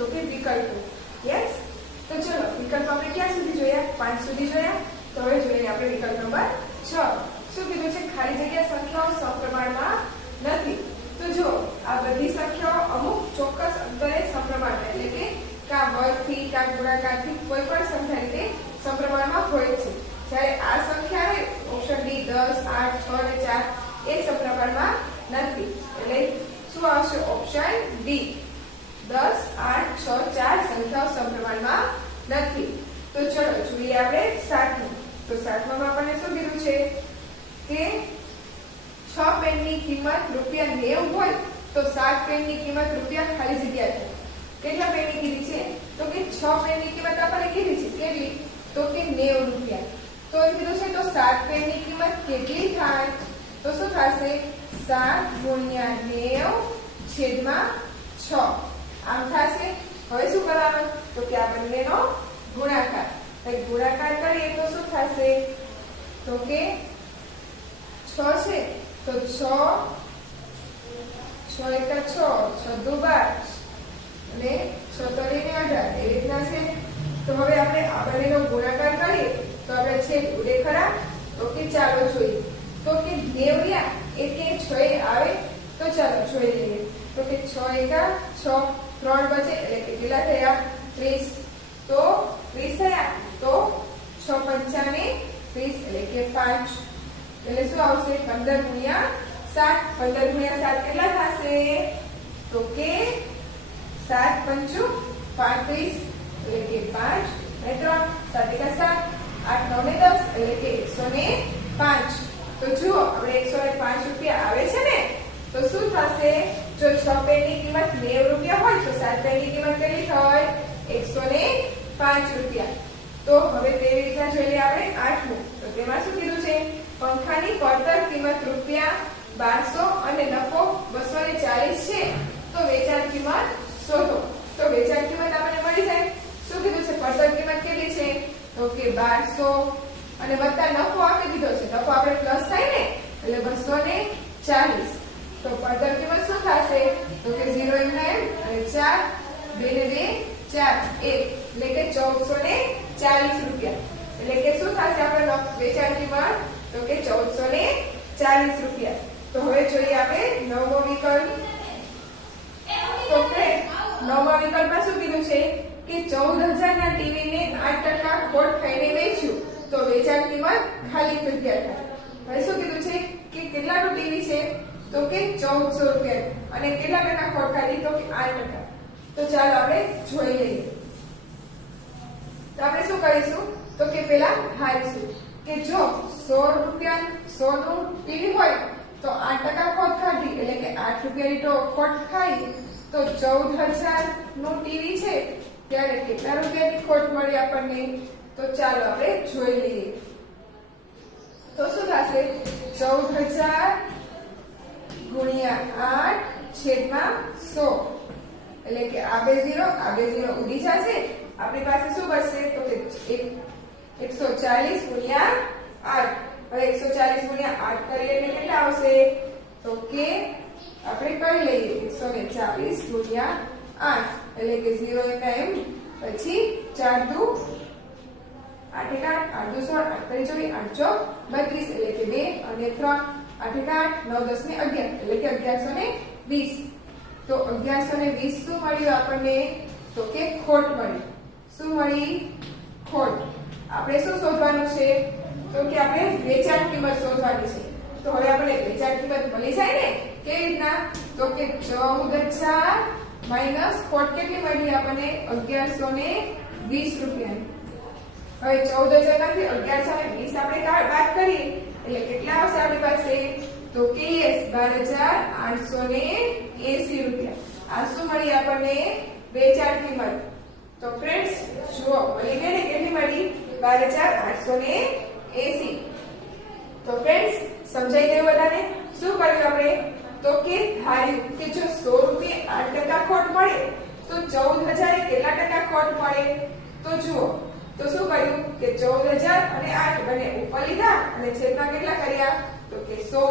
તો કે વિકલ્પો. યસ. તો ચલો વિકલ્પ આપણે ક્યાં સુધી જોયા? 5 સુધી જોયા. તો હવે જોઈએ આપણે વિકલ્પ નંબર 6. શું કીધું છે? ખાલી જગ્યા સંખ્યાઓ સપ્રમાણમાં નથી. તો જો આ બધી સંખ્યાઓ અમુક ચોક્કસ અંતરે સપ્રમાણ એટલે કે કા વર્ગથી કા ગુણાકારથી કોઈ પણ સંખ્યા રીતે સપ્રમાણમાં હોય છે. જ્યારે આ સંખ્યા છે ઓપ્શન ડી 10, 8, 6 અને 4 એ સપ્રમાણમાં નથી. એટલે શું આવશે? ઓપ્શન ડી 10, 8, 6, 4 સંખ્યાઓ સપ્રમાણમાં નથી. તો ચલો જોઈએ આપણે 7મું. તો 7મામાં આપણને શું કીધું છે કે 6 પેનની કિંમત ₹90 હોય તો 7 પેનની કિંમત રૂપિયા ખાલી જગ્યા છે. કેટલા પેનની કીધી છે? તો કે 6 પેનની કિંમત આપણને કીધી છે. કેટલી? તો કે ₹90. તો એ કીધું છે તો 7 પેનની કિંમત કેટલી થાય? તો શું થશે? 7 ગુણ્યા 90 છેદમાં 6 આમ થશે. હવે શું કરવાનું? તો કે આ બંનેનો ગુણાકાર. ગુણાકાર કરીએ તો શું થશે? તો કે 6 છે તો 6 6 એકા 6 6 દુ 12 અને 6 તરીને 18 એ રીતના છે. તો હવે આપણે આ બંનેનો ગુણાકાર કરીએ તો આપણે છેદ ઉડે ખરા? તો કે ચાલો જોઈએ. તો કે 90 એટલે 6 આવે તો ચાલો જોઈ લઈએ. તો કે 6 એકા 6 3 બચે એટલે કેટલા થયા? 30. તો 30 થયા તો 6 પંચાને 30 એટલે કે 5. એટલે શું આવશે? 15 ગુણ્યા 7. 15 ગુણ્યા 7 કેટલા થશે? તો કે 7 પંચું 35 એટલે કે 5 અને 3 7 એકા 7 8 9 ને 10 એટલે કે 105. તો જુઓ આપણે 105 રૂપિયા આવે છે ને. તો શું થશે? જો 6 પેનની કિંમત ₹90 હોય તો 7 પેનની કિંમત કેટલી થાય? 105 રૂપિયા. તો હવે તેવી રીતના જોઈ લઈએ આપણે 8મું. તો તેમાં શું કીધું છે? પંખાની પડતર કિંમત ₹1200 અને નફો 240 છે. તો વેચાણ કિંમત શોધો. તો વેચાણ કિંમત આપણને મળી જાય. શું કીધું છે? પડતર કિંમત કેટલી છે? તો કે 1200 અને વત્તા નફો આપી દીધો છે. નફો આપણે પ્લસ થાય ને એટલે 240. તો પડતર કિંમત શું થશે? તો કે 0 એમના એમ અને 4 2 ને 2 4 1 એટલે કે 1440 રૂપિયા. એટલે કે શું થશે આપણે વેચાણ કિંમત? તો કે 1440 રૂપિયા. તો હવે જોઈએ આપણે 9મો વિકલ્પ. તો ફ્રેન્ડ 9મા વિકલ્પમાં શું કીધું છે કે 14000 ના ટીવીને 8% ખોટ ખાઈને વેચ્યું તો વેચાણ કિંમત ખાલી જગ્યા થાય. હવે શું કીધું છે કે કેટલાનું ટીવી છે? તો કે 1400 રૂપિયા અને કેટલા ટકા ખોટ ખાધી? તો કે 8%. તો ચાલો આપણે જોઈ લઈએ. તો આપણે શું કરીશું? તો કે પેલા ધારીશું કે જો 100 રૂપિયા 100 નું ટીવી હોય તો 8% ખોટ ખાધી એટલે કે 8 રૂપિયાની તો ખોટ ખાઈ તો 14000 નું ટીવી છે ત્યારે કેટલા રૂપિયાની ખોટ મળી આપણને? તો ચાલો આપણે જોઈ લઈએ. તો શું થશે? 14000 ગુણ્યા 8 છેદમાં 100 એટલે કે આ બે 0 ઉડી જશે. આપણી પાસે શું બચશે? તો કે 140 ગુણ્યા 8. હવે 140 ગુણ્યા 8 કરીએ એટલે કેટલા આવશે? તો કે આપણે કરી લઈએ 140 ગુણ્યા 8 એટલે કે 0 એમના એમ પછી 4 દુ 8 એકા 8 દુ 16 8 કરી જોઈ 8 ચોક 32 એટલે કે 2 અને 3 8 એકા 8 9 10 ને 11 એટલે કે 1120. તો 1120 શું મળ્યું આપણને? તો કે ખોટ મળી. શું મળી? ખોટ. આપણે શું શોધવાનું છે? તો કે આપણે વેચાણ કિંમત શોધવાની છે. તો હવે આપણે વેચાણ કિંમત મળી જાય ને કેવી રીતના? તો કે 14000 માઈનસ ખોટ કેટલી મળી આપણને? 1120 રૂપિયા. હવે 14000 માંથી 1120 આપણે બાદ કરીએ એટલે કેટલા આવશે આપણી પાસે? તો કે 12880 રૂપિયા. આ શું મળી આપણને? વેચાણ કિંમત. તો ફ્રેન્ડ્સ જુઓ મળી ગઈ ને કેટલી મળી? 12880. તો ફ્રેન્ડ્સ સમજાઈ ગયું બધાને? શું કર્યું આપણે? તો કે ધાર્યું કે જો 100 રૂપિયા 8% ખોટ મળે તો 14000 એ કેટલા ટકા ખોટ મળે? તો જુઓ તો શું કર્યું કે 14000 અને 8 બંને ઉપર લીધા અને છેદમાં કેટલા કર્યા? તો કે 100.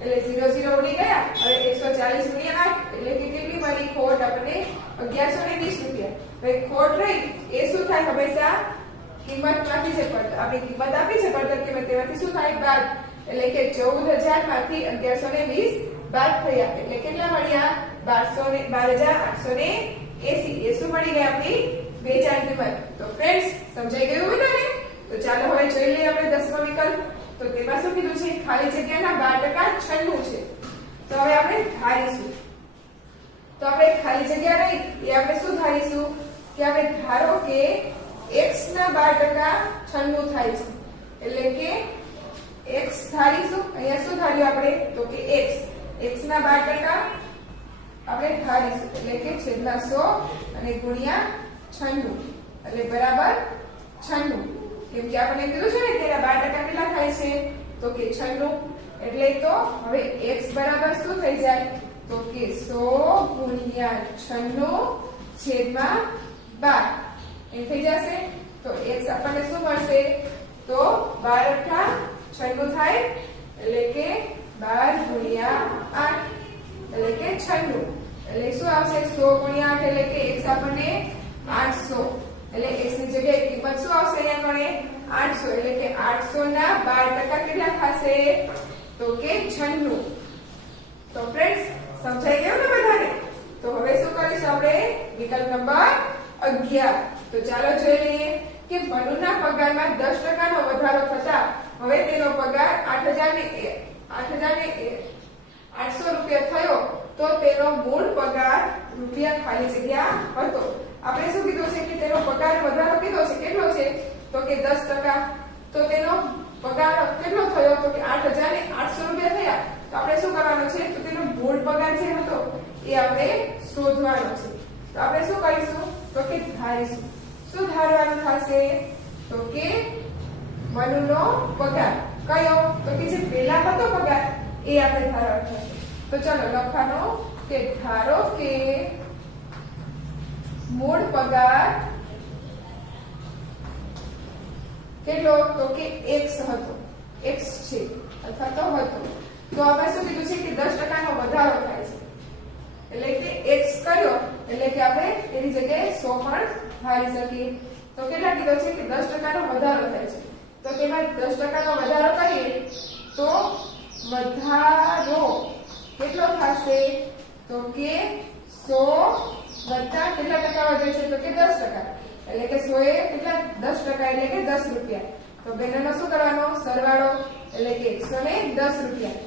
એટલે 0 0 ઉડી ગયા. હવે 140 ગુણ્યા 8 એટલે કે કેટલી મળી ખોટ આપણને 1120 રૂપિયા. હવે ખોટ રહી એ શું થાય હંમેશા કિંમતમાંથી જે પડતર આપણી કિંમત આપી છે પડતર કિંમત તેમાંથી શું થાય બાદ એટલે કે 14000 માંથી 1120 બાદ થયા એટલે કેટલા મળ્યા 12880 એ શું મળી ગયા આપણી વેચાણ કિંમત. તો ફ્રેન્ડ્સ સમજાઈ ગયું બધાને? તો ચાલો હવે જોઈ લઈએ આપણે 10મો વિકલ્પ. તો તેમાં શું કીધું છે ખાલી જગ્યાના 12% 96 છે. તો હવે આપણે ધારીશું. તો આપણે ખાલી જગ્યા રહી એ આપણે શું ધારીશું કે આપણે ધારો કે x ના 12% 96 થાય છે એટલે કે x ધારીશું. અહીંયા શું ધાર્યું આપણે તો કે x ના 12% આપણે ધારીશું એટલે કે છેદના 100 અને ગુણ્યા 96 એટલે બરાબર 96. કેમ કે આપણે કીધું છે ને તેના 12% કેટલા થાય છે તો કે 96 એટલે તો હવે x બરાબર શું થઈ જાય તો કે 100 ગુણ્યા 96 છેદમાં 12 એ થઈ જશે. તો x આપણને શું મળશે તો 12 * 96 થાય એટલે કે 12 ગુણ્યા 8 એટલે કે 96 એટલે શું આવશે 100 ગુણ્યા 8 એટલે કે x આપણને 800 એટલે x ની જગ્યાએ કિંમત શું આવશે અહીંયા મળે 800 એટલે કે 800 ના 12% કેટલા થશે તો કે 96. તો ફ્રેન્ડ્સ સમજાઈ ગયું ને બધાને? તો હવે શું કરીશું આપણે વિકલ્પ નંબર 11. તો ચાલો જોઈ લઈએ કે મનુના પગારમાં 10% નો વધારો થતા હવે તેનો પગાર 8800 રૂપિયા થયો તો તેનો મૂળ પગાર રૂપિયા ખાલી જગ્યા હતો. આપણે શું કીધું છે કે તેનો પગાર વધારો કીધો છે કેટલો છે તો કે 10%. તો તેનો પગાર કેટલો થયો તો કે 8800 રૂપિયા થયા. તો આપણે શું કરવાનું છે તો તેનો મૂળ પગાર જે હતો એ આપણે શોધવાનો છે. તો આપણે શું કરીશું તો કે ધારીશું. શું ધારવાનું થશે તો કે મનુનો પગાર કયો તો કે જે પહેલા હતો પગાર એ આપણે ધારવાનો થશે. તો ચાલો લખવાનો કે ધારો કે મૂળ પગાર કેટલો તો કે x હતો x છે અથવા તો હતો. તો આપણે શું કીધું છે કે 10% નો વધારો થાય છે એટલે કે x કર્યો એટલે કે આપણે એની જગ્યાએ 100 પણ ધારી શકીએ. તો કેટલા કીધો છે કે 10% નો વધારો થાય છે. તો તેમાં 10% નો વધારો કરીએ તો વધારો કેટલો થશે તો કે 100 વત્તા કેટલા ટકા વધે છે તો કે 10% એટલે કે 100 એ કેટલા 10% એટલે કે 10 રૂપિયા. તો બેનનો શું કરવાનો સરવાળો એટલે કે 110 રૂપિયા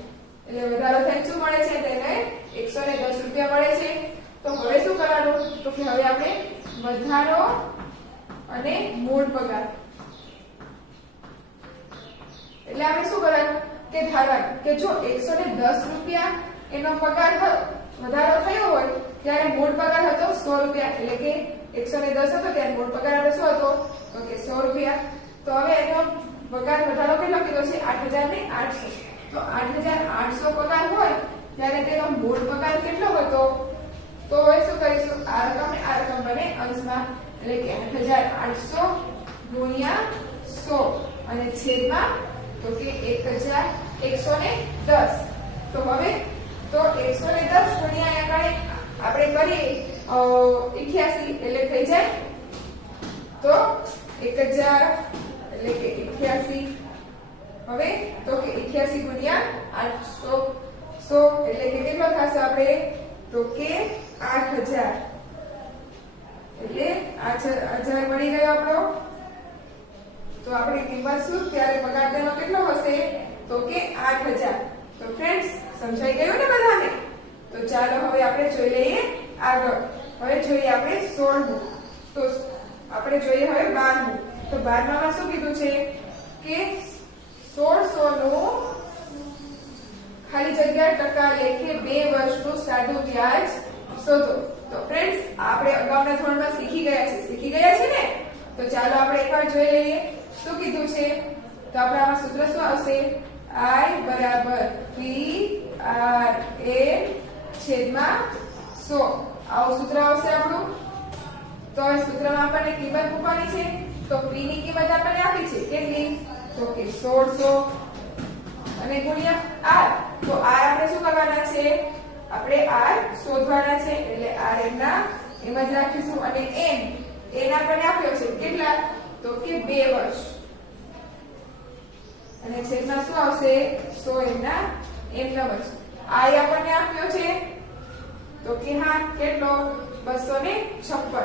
એટલે વધારો થાય શું મળે છે તેને 110 રૂપિયા મળે છે. તો હવે શું કરવાનું તો કે હવે આપણે વધારો અને મૂળ પગાર એટલે આપણે શું કરવાનું કે ધારવાનું કે જો 110 રૂપિયા એનો પગાર વધારો થયો હોય ત્યારે મૂળ પગાર હતો 100 રૂપિયા એટલે કે 110 હતો ત્યારે મૂળ પગાર આપણે શું હતો તો કે 100 રૂપિયા. તો હવે એનો પગાર વધારો કેટલો કીધો છે 8800. તો 8800 પગાર હોય ત્યારે તેનો મૂળ પગાર કેટલો હતો તો હવે શું કરીશું આ રકમ બને અંશમાં એટલે કે 8800 ગુણ્યા 100 અને છેદમાં તો કે 1110. તો હવે તો 110 ગુણ્યા આપણે કરીએ 88 એટલે થઈ જાય તો 1000 એટલે કે 88. હવે તો કે 88 ગુણ્યા 800 એટલે કે કેટલો થશે આપણે તો કે 8000 એટલે 8000 મળી ગયો આપણો. તો આપણી કિંમત શું ત્યારે પગાર તેનો કેટલો હશે તો કે 8000. તો ફ્રેન્ડ્સ સમજાઈ ગયું ને બધાને? તો ચાલો હવે આપણે જોઈ લઈએ આગળ. હવે જોઈએ આપણે 16મું. તો આપણે જોઈએ હવે 12મું. તો 12માં શું કીધું છે કે 1600 નું ખાલી જગ્યા ટકા લેખે 2 વર્ષનું સાદું વ્યાજ શોધો. તો ફ્રેન્ડ્સ આપણે અગાઉના ધોરણમાં શીખી ગયા છે ને? તો ચાલો આપણે એકવાર જોઈ લઈએ શું કીધું છે. તો આપણે આમાં સૂત્ર શું આવશે I બરાબર PR છેદમાં 100 આવું સૂત્ર આવશે આપણું. તો આ સૂત્રમાં આપણને કિંમત મૂકવાની છે. તો P ની કિંમત આપણને આપી છે કેટલી તો કે 1600 અને ગુણ્યા R તો r આપણે શું કરવાના છે, આપણે r શોધવાના છે એટલે r એમના એમ જ રાખીશું અને n આપણને આપ્યો છે કેટલા, તો કે 2 વર્ષ અને છેદમાં શું આવશે 100 એમના વર્ષ. i આપણને આપ્યો છે તો કે હા કેટલો 256.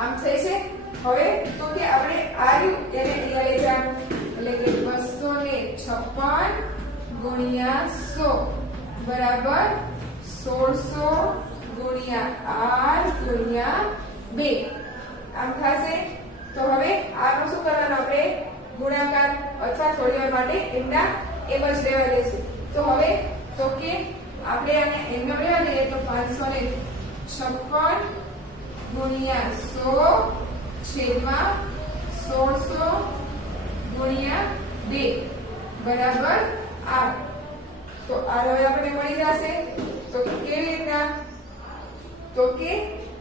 આમ થઈ છે. હવે તો કે આપણે આર્યું એને અહીંયા લઈ જવાનું એટલે કે 256 ગુણ્યા 100 બરાબર 1600 ગુણ્યા r ગુણ્યા 2 આમ થશે. તો હવે આનો શું કરવાનો, આપણે ગુણાકાર અથવા થોડી વાર માટે એમના એમ જ લેવા દેશું. તો હવે તો કે આપણે આને એમનો લેવા દઈએ તો 556 ગુણ્યા 100 છેદમાં 1600 ગુણ્યા 2 બરાબર 8. તો આ હવે આપણે મળી જશે. તો કેવી રીતના, તો કે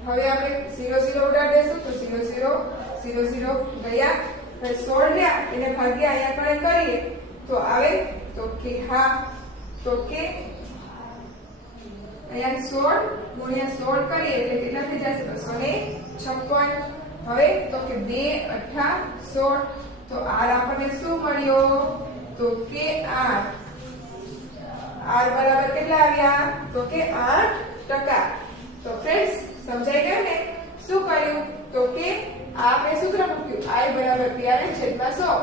હવે આપણે 0 0 ઉડાડી દેશું તો 0 0 0 0 ગયા. હવે 16 રહ્યા એને ભાગ્યા અહીંયા આપણે કરીએ તો આવે તો કે હા, તો કે અહીંયા 16 ગુણ્યા 16 કરીએ એટલે કેટલા થઈ જશે 256. હવે તો કે 2 8 16 તો r આપણને શું મળ્યો, તો કે 8. r બરાબર કેટલા આવ્યા, તો કે 8%. તો ફ્રેન્ડ્સ સમજાઈ ગયું ને. શું કર્યું, તો કે આપણે સૂત્ર મૂક્યું i બરાબર PRN છેદમાં 100.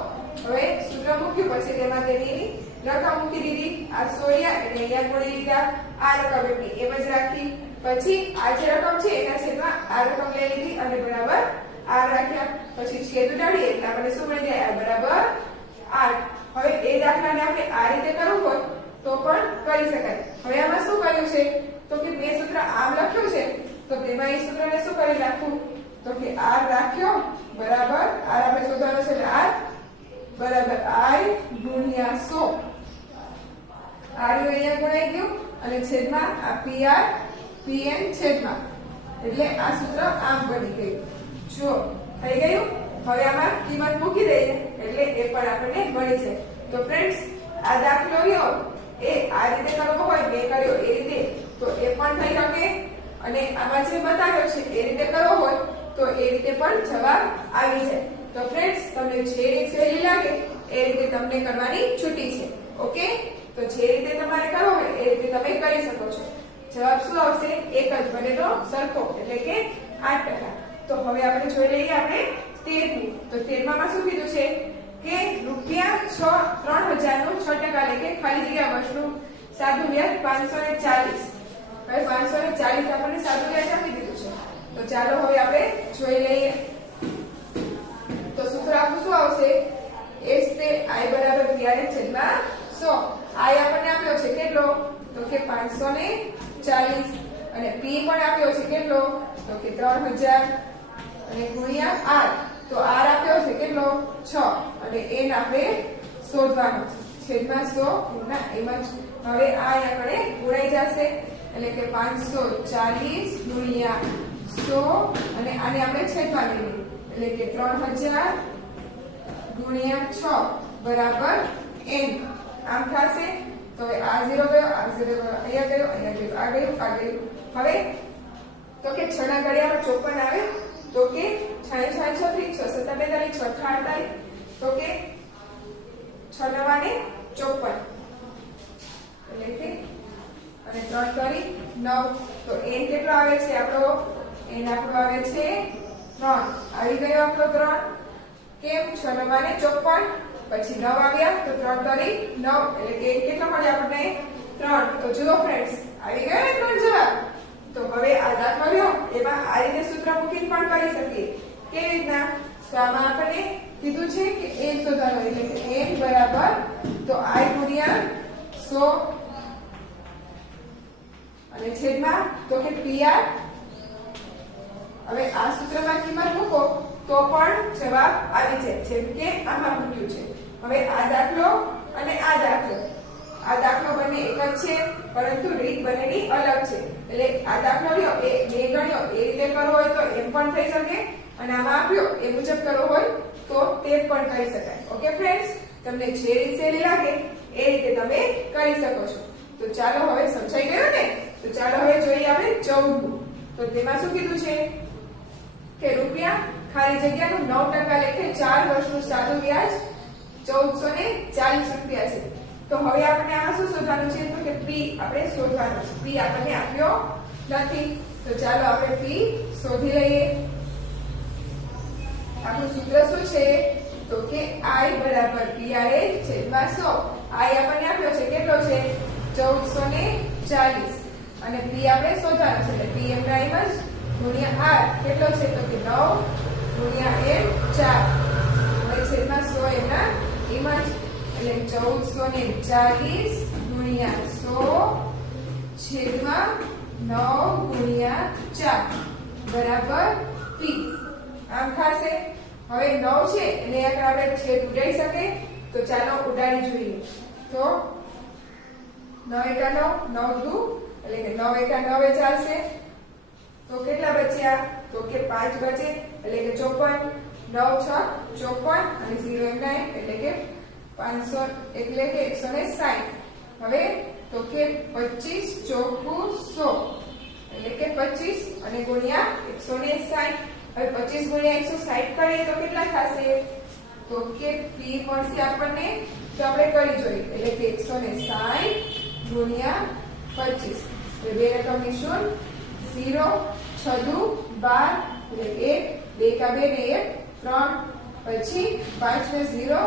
હવે સૂત્ર મૂક્યું પછી તેમાં તેની રકમ મૂકી દીધી. આ 100 એટલે અહીંયા ગુણી લીધા. આ રકમ એમની એમ જ રાખી. પછી આ જે રકમ છે એના છેદમાં આ રકમ લઈ લીધી અને બરાબર r રાખ્યા. પછી છેદ ઉડાડીએ એટલે આપણે શું મળી જાય, r બરાબર 8. હવે એ દાખલાને આપણે આ રીતે કરવું હોય તો પણ કરી શકાય. હવે આમાં શું કર્યું છે, તો કે બે સૂત્ર આમ લખ્યું છે તો તેમાં એ સૂત્રને શું કરી નાખવું, તો કે r રાખ્યો બરાબર r આપણે શોધવાનો છે એટલે r બરાબર i ગુણ્યા 100. r અહીંયા ગુણાઈ ગયું અને છેદમાં આ pr pn છેદમાં એટલે આ સૂત્ર આમ બની ગયું. જો થઈ ગયું. હવે આમાં કિંમત મૂકી દઈએ એટલે એ પણ આપણને મળી જાય. તો ફ્રેન્ડ્સ આ દાખલો રહ્યો એ આ રીતે કરવો હોય મેં કર્યો એ રીતે તો એ પણ થઈ શકે અને આમાં જે બતાવ્યો છે એ રીતે કરવો હોય તો એ રીતે પણ જવાબ આવી જાય. તો ફ્રેન્ડ્સ તમને જે રીત સહેલી લાગે એ રીતે તમને કરવાની છૂટી છે. ઓકે, તો જે રીતે તમારે કરવો હોય એ રીતે તમે કરી શકો છો. જવાબ શું આવશે, એક જ બનેલો સરખો એટલે કે 8%. તો હવે આપણે જોઈ લઈએ આપણે 13. તો 13માં શું કીધું છે કે ₹3000 નું 6% એટલે કે ખાલી જગ્યા વર્ષનું સાદું વ્યાજ 540. હવે 540 આપણને સાદું વ્યાજ આપી દીધું છે. તો ચાલો હવે આપણે જોઈ લઈએ. તો સૂત્ર આપણું શું આવશે, s તે i બરાબર PRN છેદમાં 100. i આપણને આપ્યો છે કેટલો, તો કે 540 અને p પણ આપ્યો છે કેટલો, તો કે 3000 અને ગુણ્યા r. તો r આપ્યો છે કેટલો 6 અને n આપણે શોધવાનો છે છેદમાં 100 ગુણ્યા એમ જ. હવે આ આપણે ગુણાઈ જશે એટલે કે 540 ગુણ્યા 100 અને આને આપણે છેદમાં લઈએ એટલે કે 3000 ગુણ્યા 6 બરાબર n. આમ થશે. તો હવે આ 0 ગયો, આ 0 ગયો, અહીંયા ગયો, અહીંયા ગયો, આ ગયું, આ ગયું. હવે તો કે 6 ના ઘડિયામાં 54 આવે તો કે 6 6 6 થી 6 7 42 6 48 તો કે 6 9 ને 54 એટલે કે અને 3 કરી 9 તો n કેટલો આવે છે આપણો, n આપણો આવે છે 3. આવી ગયો આપણો 3. કેમ 6 9 ને 54 પછી 9 આવ્યા તો 3 કરી 9 એટલે કે કેટલો મળે આપણને 3. તો જુઓ ફ્રેન્ડ્સ આવી ગયો ને 3 જવાબ. તો હવે આ દાખલો લ્યો એમાં આ રીતે સૂત્ર મૂકીને પણ કરી શકીએ. કેવી રીતના, તો આમાં આપણને કીધું છે કે n શોધવાનો એટલે કે n બરાબર તો i ગુણ્યા 100 અને છેદમાં તો કે pr. હવે આ સૂત્રમાં કિંમત મૂકો તો પણ જવાબ આવી જાય જેમ કે આમાં મૂક્યું છે. હવે આ દાખલો અને આ દાખલો બંને એક જ છે પરંતુ રીત બંનેની અલગ છે. એટલે આ દાખલો લ્યો એ બે ગણ્યો એ રીતે કરવો હોય તો એમ પણ થઈ શકે અને આમાં આપ્યો એ મુજબ કરવો હોય તો તે પણ કરી શકાય. ઓકે ફ્રેન્ડ્સ, તમને જે રીત સહેલી લાગે એ રીતે તમે કરી શકો છો. તો ચાલો હવે સમજાઈ ગયું ને? તો ચાલો હવે જોઈએ આપણે 14. તો તેમાં શું કીધું છે કે રૂપિયા ખાલી જગ્યાનું 9% લેખે 4 વર્ષનું સાદું વ્યાજ 1440 રૂપિયા છે. તો હવે આપણે આમાં શું શોધવાનું છે? તો કે પી આપણે શોધવાનું છે. પી આપણને આપ્યો નથી, તો ચાલો આપણે પી શોધી લઈએ. આપણું સૂત્ર શું છે? તો કે I બરાબર PRH છેદમાં 100. I આપણને આપ્યો છે કેટલો છે? 1440 અને P આપણે શોધવાનો છે એટલે P એમ પ્રાઇમ જ ગુણ્યા R કેટલો છે? તો કે 9 ગુણ્યા M 4 હવે છેદમાં 100 એમના એમ જ એટલે 1440 ગુણ્યા 100 છેદમાં 9 ગુણ્યા 4 બરાબર P. આમ થશે. હવે 9 છે એને આગળ આપણે છેદ ઉડાડી શકે, તો ચાલો ઉડાડી જોઈએ. તો 9 એકા 9 9 દુ એટલે કે 9 એકા 9 ચાલશે. તો કેટલા બચ્યા? તો કે 5 બચે એટલે કે 54. 9 6 54 અને 0 એમ 9 એટલે કે 500 એટલે કે 160. હવે તો કે 25 ચોખ્ખું 100 એટલે કે 25 અને ગુણ્યા 160. હવે 25 ગુણ્યા 160 કરીએ તો કેટલા થશે? તો કે P મળશે આપણને. તો આપણે કરી જોઈએ એટલે કે 160 ગુણ્યા 25 એટલે બે રકમની શૂન્ય 0 6 દુ 12 એટલે 1 2 કા 2 ને 1 3 પછી 5 ને 0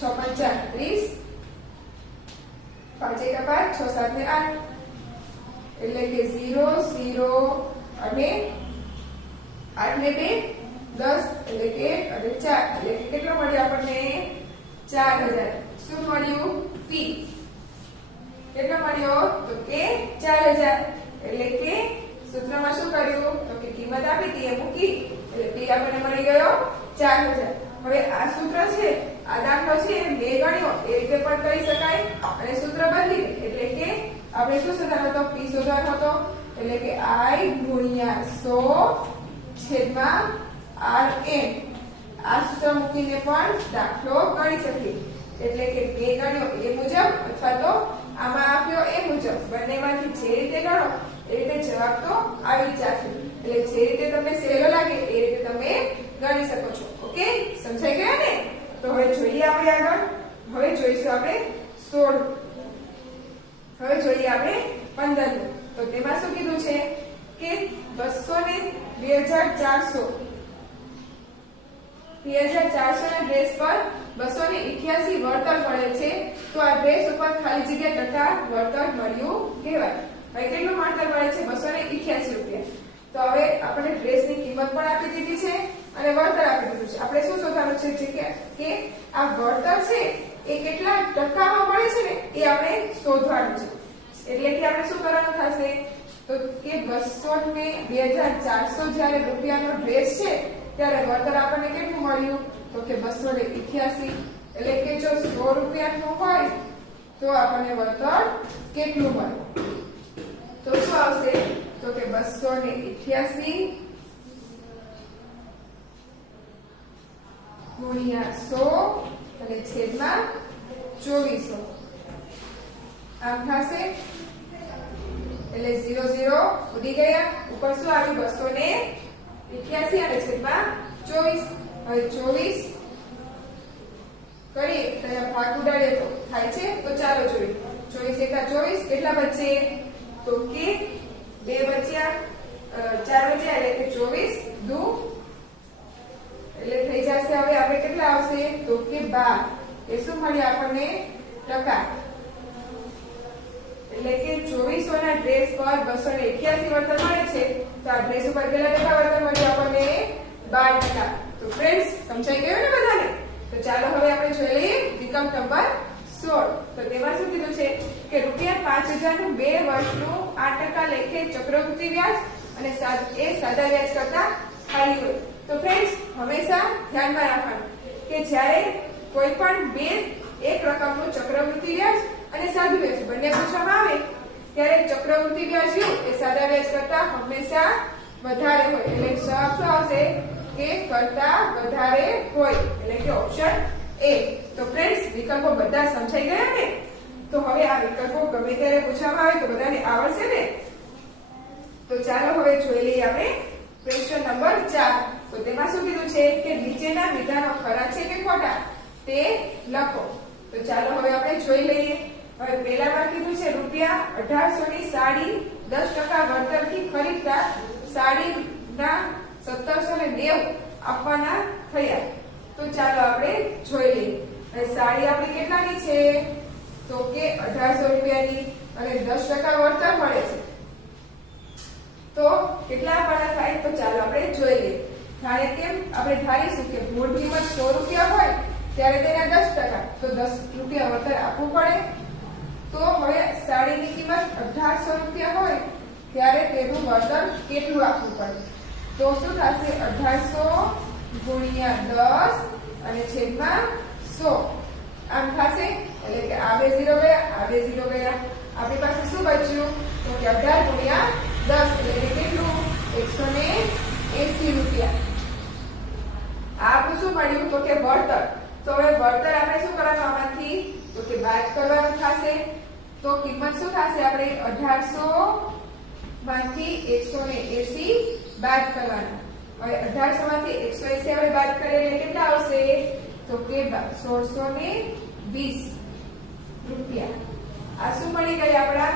6 5 30 5 એકા 5 6 7 ને 8 એટલે કે 0 0 અને 8 ને 2 10 એટલે કે 1 અને 4 એટલે કે કેટલો મળ્યો આપણને? 4000. શું મળ્યું? P કેટલો મળ્યો? તો કે 4000. એટલે કે સૂત્રમાં શું કર્યું? તો કે કિંમત આપી હતી એ મૂકી એટલે P આપણને મળી ગયો 4000. હવે આ સૂત્ર છે, આ દાખલો છે એ બે ગણ્યો એ રીતે પણ કરી શકાય અને સૂત્ર બદલી એટલે કે આપણે શું શોધવાનો હતો? P શોધવાનો હતો એટલે કે I ગુણ્યા 100 છેદમાં Rn. આ સૂત્ર મૂકીને પણ દાખલો ગણી શકીએ. એટલે કે બે ગણ્યો એ મુજબ અથવા તો આમાં આપ્યો એ મુજબ બંનેમાંથી જે રીતે ગણો એ રીતે જવાબ તો આવી જશે. એટલે જે રીતે તમને સહેલો લાગે એ રીતે તમે ગણી શકો છો. ઓકે, સમજાઈ ગયા ને? તો હવે જોઈએ આપણે આગળ. હવે જોઈશું આપણે 16. હવે જોઈએ આપણે 15. તો તેમાં શું કીધું છે કે 200 ને 2400 2400 ના ડ્રેસ પર 288 વળતર મળે છે. તો આ ડ્રેસ ઉપર ખાલી જગ્યા ટકા વળતર મળ્યું કહેવાય. હવે કેટલું વળતર મળે છે? 288 રૂપિયા. તો હવે આપણે ડ્રેસની કિંમત પણ આપી દીધી છે અને વળતર આપી દીધું છે. આપણે શું શોધવાનું છે કે આ વળતર છે એ કેટલા ટકામાં મળે છે ને એ આપણે શોધવાનું છે. એટલે કે આપણે શું કરવાનું થશે? તો કે 200 ને 2400 જ્યારે રૂપિયાનો ડ્રેસ છે ત્યારે વળતર આપણને કેટલું મળ્યું? તો કે 288. એટલે કે જો 100 રૂપિયાનું હોય તો આપણને વળતર કેટલું મળે? તો શું આવશે? તો કે 288 ગુણ્યા 100 અને છેદમાં 2400 આમ થશે. એટલે 0 0 ઉડી ગયા. ઉપર શું આવ્યું? 288 અને છેદમાં 24. હવે 24 કરીએ તો અહીંયા ભાગ ઉડાડીએ તો થાય છે. તો ચાલો જોઈએ. 24 એકા 24 કેટલા બચે? તો કે 2 બચ્યા 4 બચ્યા એટલે કે 24 દુ એટલે થઈ જશે. હવે આપણે કેટલા આવશે? તો કે 12. એ શું મળ્યું આપણને? ટકા. એટલે કે 2400 ના ડ્રેસ પર 288 વળતર મળે છે. તો આ ડ્રેસ ઉપર કેટલા ટકા વળતર મળ્યું આપણને? 12%. તો ફ્રેન્ડ્સ સમજાઈ ગયું ને બધાને? તો ચાલો હવે આપણે જોઈ લઈએ વિકલ્પ નંબર 16. તો તેમાં શું કીધું છે કે ₹5000 નું 2 વર્ષનું 8% લેખે ચક્રવૃદ્ધિ વ્યાજ અને એ સાદા વ્યાજ કરતા ખાલી હોય. તો ફ્રેન્ડ્સ હંમેશા ધ્યાનમાં રાખવાનું કે જ્યારે કોઈ પણ એક રકમનું ચક્રવૃદ્ધિ વ્યાજ અને સાદું વ્યાજ બંને પૂછવામાં આવે ત્યારે ચક્રવૃદ્ધિ વ્યાજ એ સાદા વ્યાજ કરતા હંમેશા વધારે હોય. એટલે જવાબ શું આવશે? કે કે કરતા વધારે હોય, એટલે કે ઓપ્શન એ. તો ફ્રેન્ડ્સ વિકલ્પો બધા સમજાઈ ગયા ને? તો હવે આ વિકલ્પો ગમે ત્યારે પૂછવામાં આવે તો બધાને આવડશે ને? તો ચાલો હવે જોઈ લઈએ આપણે ક્વેશ્ચન નંબર 4. તો તેમાં શું કીધું છે કે નીચેના વિધાનો ખરા છે કે ખોટા તે લખો. તો ચાલો હવે આપણે જોઈ લઈએ. હવે પહેલામાં કીધું છે રૂપિયા 1800 ની સાડી 10% વળતરથી ખરીદતા સાડીના 1790 આપવાના થયા. તો ચાલો આપણે જોઈ લઈએ. હવે સાડી આપણી કેટલાની છે? તો કે 1800 રૂપિયાની અને 10% વળતર મળે છે. તો કેટલા આપવાના થાય? તો ચાલો આપણે જોઈ લઈએ. જાણે કે આપણે ધારીશું કે મૂળ કિંમત 100 રૂપિયા હોય ત્યારે તેના 10%, તો 10 રૂપિયા વળતર આપવું પડે. તો હવે સાડીની કિંમત 1800 રૂપિયા હોય ત્યારે તેનું વળતર કેટલું આપવું પડે? તો શું થશે? 1800 ગુણ્યા 10 અને છેદમાં 100 આમ થશે. એટલે કે આ બે 0 ગયા, આ બે 0 ગયા. આપણી પાસે શું બચ્યું? તો કે 18 ગુણ્યા 10 એટલે કેટલું? 180 રૂપિયા. આપણું શું મળ્યું? તો કે વળતર. તો હવે વળતર આપણે શું કરવાનું આમાંથી? તો કે બાદ કરવાનું થશે. તો કિંમત શું થશે? આપણે 1800 માંથી 180 બાદ કરવાના. હવે 1800 માંથી 180 આપણે બાદ કરીએ એટલે કેટલા આવશે? તો કે 1620 રૂપિયા. આ શું મળી ગઈ આપણા?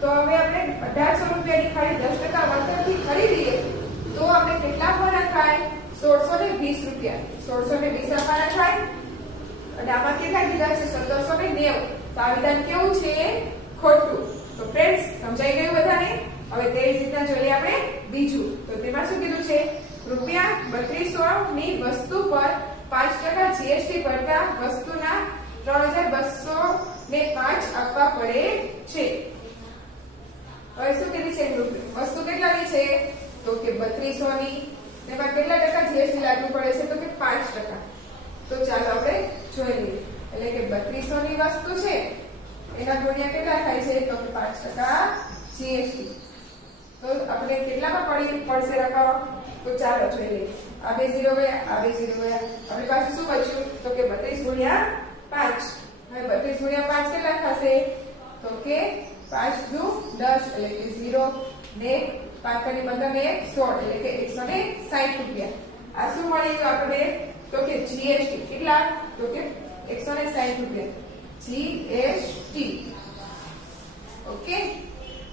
તો હવે આપણે 1800 રૂપિયાની ખાલી 10% વળતરથી ખરીદીએ તો આપણે કેટલા આપવાના થાય? 1620 રૂપિયા. 1620 આપવાના થાય. અને આમાં કેટલા કીધા છે? 1790. તો આ વિધાન કેવું છે? ખોટું. તો ફ્રેન્ડ્સ સમજાઈ ગયું બધાને? હવે તે જ રીતના જોઈએ આપણે બીજું. તો તેમાં શું કીધું છે? રૂપિયા 3200 ની વસ્તુ પર 5% જીએસટી ભરતા વસ્તુના 3205 આપવા પડે છે. હવે શું કીધું છે? વસ્તુ કેટલાની છે? તો કે 3200 ની. તેમાં કેટલા ટકા જીએસટી લાગવું પડે છે? તો કે 5%. તો ચાલો આપણે જોઈ લઈએ. એટલે કે 3200 ની વસ્તુ છે એના ગુણ્યા કેટલા થાય છે? તો કે 5% જીએસટી. તો આપણે કેટલામાં પડશે રકમ? તો ચાલો જોઈ લઈએ. આ બે 0 ગયા, આ બે 0 ગયા. આપણી પાસે શું બચ્યું? તો કે 32 ગુણ્યા 5. હવે 32 ગુણ્યા 5 કેટલા થશે? તો કે 5 દુ 10 એટલે કે 0 ને 5 ની 15 ને 16 એટલે કે 160 રૂપિયા. આ શું મળી ગયું આપણે? તો કે જીએસટી કેટલા? તો કે 160 રૂપિયા જીએસટી. ઓકે.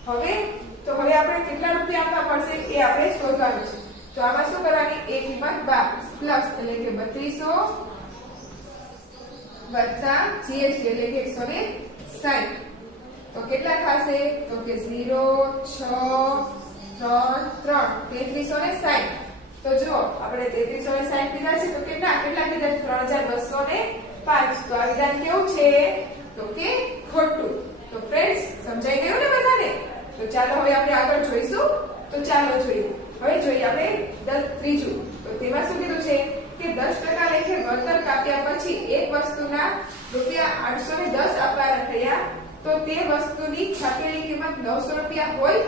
હવે આપણે કેટલા રૂપિયા આપવા પડશે એ આપણે શોધવાનું છે. તો આમાં શું કરવાની? એ કિંમત બાદ પ્લસ એટલે કે 3200 વત્તા જીએસટી એટલે કે 160. તો કેટલા થશે? તો કે 0 6 3 3 3360. તો જો આપણે 3360 કીધા છે તો કેટલા કીધા? 3205. તો આ વિધાન કેવું છે? તો કે ખોટું. તો ફ્રેન્ડ્સ સમજાઈ ગયું ને બધાને? તો ચાલો હવે આપણે આગળ જોઈશું. તો ચાલો જોઈએ. હવે જોઈએ આપણે ત્રીજું. તો તેમાં શું કીધું છે કે 10% લેખે વળતર કાપ્યા પછી એક વસ્તુના રૂપિયા 810 આપવાના થયા તો તે વસ્તુની છાપેલી કિંમત 900 રૂપિયા હોય.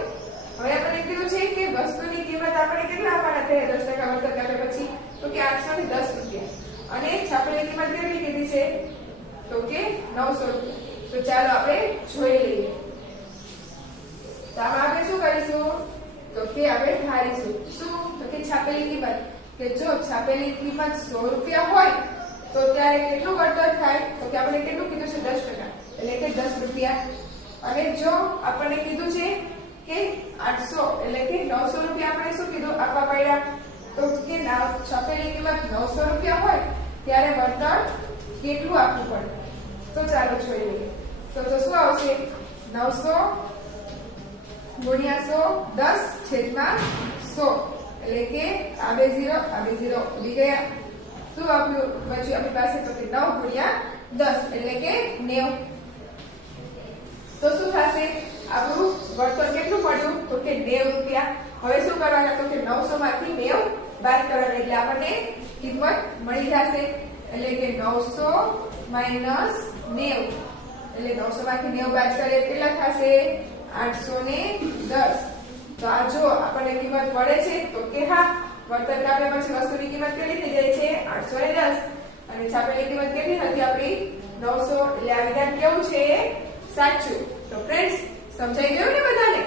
હવે આપણે કીધું છે કે વસ્તુની કિંમત આપણે કેટલા આપવાના થયા 10% વળતર કાપ્યા પછી? તો કે 810 રૂપિયા. અને છાપેલી કિંમત કેટલી કીધી છે? તો કે 900 રૂપિયા. તો ચાલો આપણે જોઈ લઈએ. તો આમાં આપણે શું કરીશું? તો કે આપણે ધારીશું શું? તો કે છાપેલી કિંમત કે જો છાપેલી કિંમત 100 રૂપિયા હોય તો ત્યારે કેટલું વળતર થાય? તો કે આપણે કેટલું કીધું છે? 10%. એટલે કે 10 રૂપિયા. અને જો આપણને કીધું છે કે 800 એટલે કે 900 રૂપિયા આપણે શું કીધું આપવા પડ્યા? તો કે છાપેલી કિંમત 900 રૂપિયા હોય ત્યારે વળતર કેટલું આપવું પડે? તો ચાલો જોઈ લઈએ. તો શું આવશે? 900 ગુણ્યા 100 10 છેદમાં 100 એટલે કે આ બે 0 આ બે 0 ઉડી ગયા. શું આપ્યું બચ્યું આપણી પાસે? તો કે 9 ગુણ્યા 10 એટલે કે 90. તો શું થશે? આપણું વળતર કેટલું પડ્યું? તો કે 90 રૂપિયા. હવે શું કરવાના? તો કે 900 માંથી 90 બાદ કરવાના એટલે આપણને કિંમત મળી જશે. એટલે કે 900 માઈનસ 90 એટલે 900 માંથી 90 બાદ કરીએ કેટલા થશે? 810. તો આ જો આપણને કિંમત મળે છે તો કે હા. વળતર કાપ્યા પછી વસ્તુની કિંમત કેટલી થઈ જાય છે 810 અને છાપેલી કિંમત કેટલી હતી આપણી 900 એટલે આ વિધાન કેવું છે સાચું. તો ફ્રેન્ડ્સ સમજાઈ ગયું ને બધાને?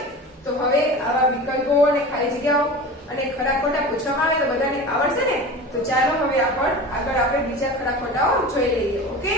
તો હવે આવા વિકલ્પો અને ખાલી જગ્યાઓ અને ખરા ખોટા પૂછવામાં આવે તો બધાને આવડશે ને? તો ચાલો હવે આગળ આપણે બીજા ખરા ખોટાઓ જોઈ લઈએ. ઓકે.